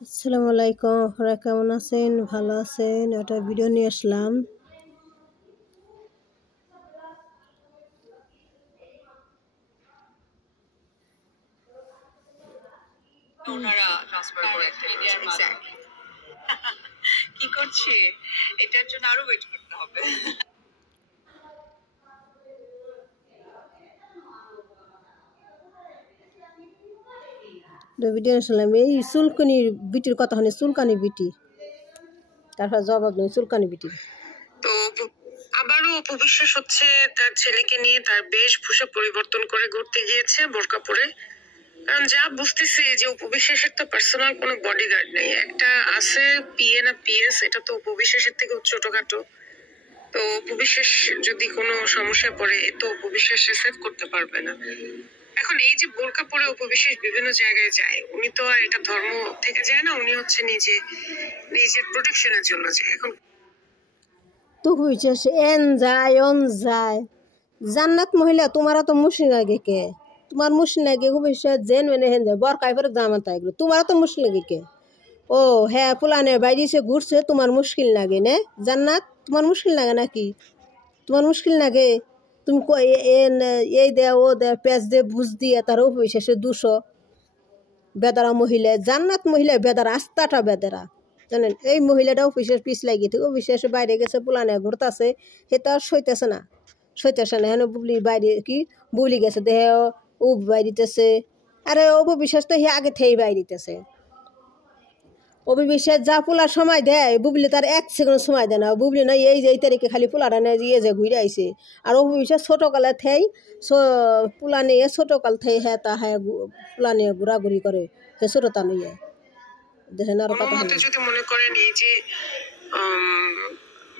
আসসালামু আলাইকুম, আপনারা কেমন আছেন? ভালো আছেন? একটা ভিডিও নিয়ে আসলাম। ওনারা ট্রান্সফার করে এক্স্যাক্টলি কি করছে এটার জন্য আরো ওয়েট করতে হবে। ভিডিও আসলাম এই চুলকানি বিটির কথা হলে চুলকানি বিটি, তারপর জবাব নেই চুলকানি বিটি। তো আবারও অপবিশ্বাস হচ্ছে তার ছেলেকে নিয়ে তার বেশভূষা পরিবর্তন করে ঘুরতে গিয়েছে বোরকা পরে। কারণ যা বুঝতেছি যে উপবিশ্বাসের তো পার্সোনাল কোনো বডিগার্ড নেই, একটা আছে পিএ না পিএস, এটা তো উপবিশ্বাসের থেকে ছোটখাটো। তো উপবিশ্বাস যদি কোনো সমস্যায় পড়ে তো উপবিশ্বাস সেভ করতে পারবে না। এখন এই যে বোরকা পরে উপবিশ্বাস বিভিন্ন জায়গায় যায়, উনি তো আর এটা ধর্ম থেকে যায় না, উনি হচ্ছে নিজের প্রোটেকশনের জন্য যায়। এখন তো হয়েছে এন যায় অন যায় জান্নাত মহিলা তোমারা তো মুসলিম লাগে কে? তোমার মুসলিম লাগে ভবিষ্যৎ জেন মেনে হেন যায় বরকায় পরে জামাতা এগুলো তোমারা তো মুসলিম লাগে কে? ও হ্যাঁ, ফুলানে বাইরে সে ঘুরছে তোমার মুশকিল লাগে না? জান্নাত তোমার মুশকিল লাগে নাকি? তোমার মুশকিল লাগে? তুমি এই দে ও দে পেঁচ দে বুঝ দিয়ে তার অপবিশ্বাসে 200 বেদারা মহিলা। জান্নাত মহিলা বেদারা, আস্তাটা বেদারা জানেন। এই মহিলাটা অফিসের পিছ লাগিয়ে থেকে অফিসে বাইরে গেছে, পুলানে ঘুরতেছে, সে তো আর সইতেছে না হেন বুবলি বাইরে কি বুলি গেছে দেহে ও বাইরিতেছে। আরে অপবিশ্বাস তো হে আগে থেকেই বাইরিতেছে। অবিশ্বাস যা পোলার সময় দেয় বুবলি তার 1 সেকেন্ড সময় দেয় না। বুবলি না এই যে এই তারিখে খালি পোলাটা নেয় ইয়ে যে ঘুরে আইছে। আর অবিশ্বাস ছোটোকালে থেই পোলা নিয়ে ছোটোকাল থেই হ্যাঁ তা হ্যাঁ পোলা নিয়ে ঘোরাঘুরি করে, সে ছোটতা নিয়ে দেখেন। আর কথা যদি মনে করেন এই যে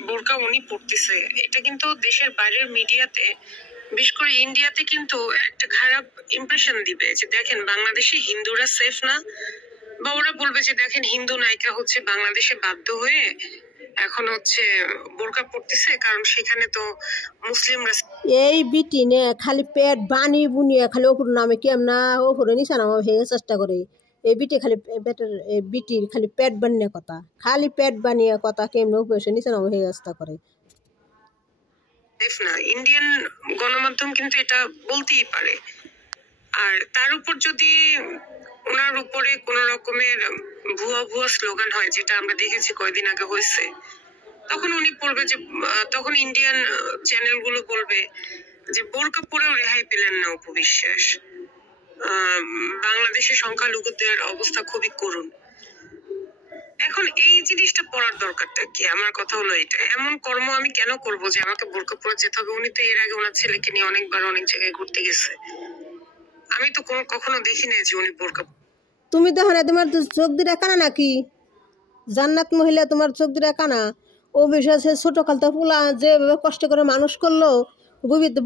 বোরকা উনি পড়তেছে, এটা কিন্তু দেশের বাইরের মিডিয়াতে, বিশেষ করে ইন্ডিয়াতে কিন্তু একটা খারাপ ইমপ্রেশন দিবে যে দেখেন বাংলাদেশে হিন্দুরা সেফ না, বা ওরা বলবে যে দেখেন হিন্দু নায়িকা হচ্ছে বাংলাদেশে বাধ্য হয়ে এখন হচ্ছে বোরকা পড়তেছে কারণ সেখানে তো মুসলিমরা। এই বিটি নে খালি পেট বানি বুনিয়ে খালি ওপর নামে কেমনা ওপরে নিচে নামা হয়ে চেষ্টা করে। এই বিটি খালি পেটের বিটির খালি পেট বানিয়ে কথা, খালি পেট বানিয়ে কথা কেমন উপরে নিচে নামা হয়ে চেষ্টা করে। না, ইন্ডিয়ান গণমাধ্যম কিন্তু এটা বলতেই পারে। আর তার উপর যদি ওনার উপরে কোন রকমের ভুয়া স্লোগান হয়, যেটা আমরা দেখেছি কয়েকদিন আগে হয়েছে, তখন উনি বলবে যে তখন ইন্ডিয়ান চ্যানেল গুলো বলবে যে বোরকা পরেও রেহাই পেলেন না উপবিশ্বাস, বাংলাদেশের সংখ্যালঘুদের অবস্থা খুবই করুণ। এখন এই জিনিসটা পড়ার দরকারটা কি? আমার কথা হলো এটা, এমন কর্ম আমি কেন করব যে আমাকে বোরকা পরে যেতে হবে? উনি তো এর আগে ওনার ছেলেকে নিয়ে অনেকবার অনেক জায়গায় ঘুরতে গেছে, আমি তো কখনো দেখি নাই যে উনি বোরকা। তুমি দেখো না, তোমার চোখ দুটা কানা নাকি? জান্নাত মহিলা তোমার চোখ দুটা কানা? ও বিশ্বাসে ছোটকাল তো পোলা যেভাবে কষ্ট করে মানুষ করলো,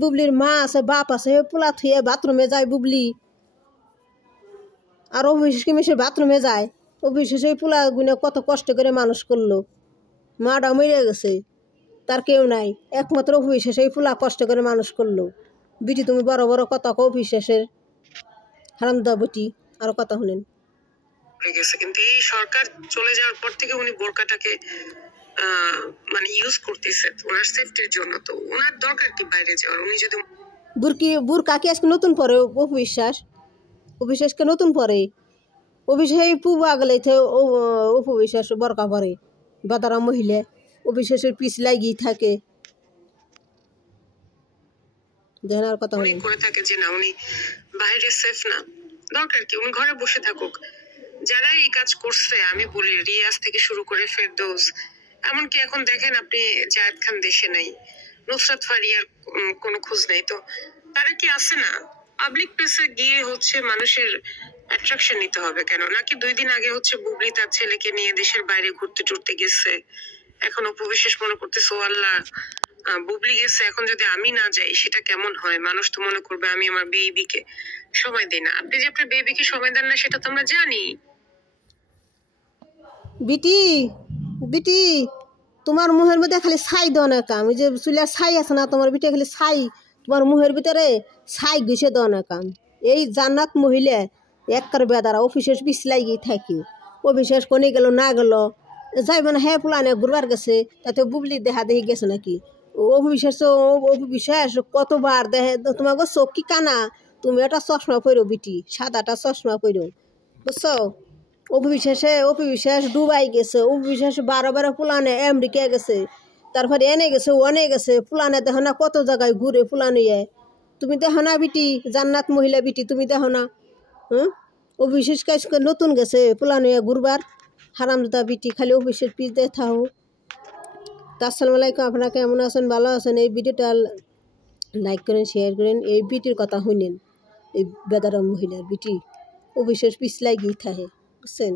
বুবলির মা আছে বাপ আছে, পোলা থুয়ে বাথরুমে যায় বুবলি, আর অবিশ্বাসকে মিশে বাথরুমে যায়। অবিশ্বাস এই পোলা গুনে কত কষ্ট করে মানুষ করলো, মাটা মরে গেছে, তার কেউ নাই, একমাত্র অবিশ্বাস এই পোলা কষ্ট করে মানুষ করলো। বিটি তুমি বড় বড় কথা কো অবিশ্বাসের হারামদা বেটি, আরো কথা শুনেন। কিন্তু এই সরকার চলে যাওয়ার পর থেকে উনি বোরকাটাকে মানে ইউজ করতেছে ওনার সেফটির জন্য। তো ওনার দরকার কি বাইরে যাওয়ার? উনি যদি বুরকা কি আজকে নতুন পরে অবিশ্বাসকে নতুন পরে অবিশ্বাস পুব আগলে উপবিশ্বাস বরকা পরে বাদারা মহিলা অবিশ্বাসের পিছ লাগিয়ে থাকে। দেখার কথা করে থাকে যে না উনি বাইরে সেফ না, দরকার কি উনি ঘরে বসে থাকুক। যারা এই কাজ করছে আমি বলি রিয়াজ থেকে শুরু করে ফেরদৌস, এমনকি এখন দেখেন আপনি জায়েদ খান দেশে নাই, নুসরাত ফারিয়ার কোনো খোঁজ নেই, তো তারা কি আছে না? পাবলিক প্লেসে গিয়ে হচ্ছে মানুষের অ্যাট্রাকশন নিতে হবে কেন? নাকি 2 দিন আগে হচ্ছে বুবলি তার ছেলেকে নিয়ে দেশের বাইরে ঘুরতে টুরতে গেছে, এখন উপবিশ্বাস মনে করতেছে ও আল্লাহ বুবলি গেছে, এখন যদি আমি না যাই সেটা কেমন হয়? মানুষ তো মনে করবে আমি আমার বেবিকে সময় দিই না। আপনি যে আপনার বেবিকে সময় দেন না সেটা তো আমরা জানি। বিটি বিটি তোমার মুহের মধ্যে খালি ছাই দেওয়া না কাম, যে চুলার ছাই আছে না তোমার বিটি, খালি ছাই তোমার মুহের ভিতরে ছাই গুছে দেওয়া না কাম। এই জান্নাত মহিলা একবার বেদারা অফিসের পিছ লাগিয়ে থাকি, অবিশ্বাস কোনে গেল না গেল যাইব না হ্যাঁ পুলানে ঘুরবার গেছে তাতে বুবলি দেখা দেখি গেছে নাকি অবিশ্বাস কতবার দেখে তোমাকে চোখ কি কানা তুমি একটা চশমা পরো বিটি সাদাটা চশমা পরো বুঝছো অবিশ্বাস দুবাই গেছে অবিশ্বাস 12 পুলানে আমেরিকা গেছে তারপরে এনে গেছে ওনে গেছে পুলানে দেখো না কত জায়গায় ঘুরে পুলানে তুমি দেখো না বিটি জান্নাত মহিলা বিটি তুমি দেখো না অবিশ্বাস কাজ নতুন গেছে পুলানে ঘুরবার হারামজাদা বিটি খালি অবিশ্বাস পিস দিয়ে থাও। তো আসসালামু আলাইকুম, আপনারা কেমন আছেন? ভালো আছেন? এই ভিডিওটা লাইক করেন, শেয়ার করেন। এই বিটির কথা শুনেন, এই বেদারা মহিলার বিটি অবিশ্বাস পিছলাই গিয়ে থাকে বুঝছেন।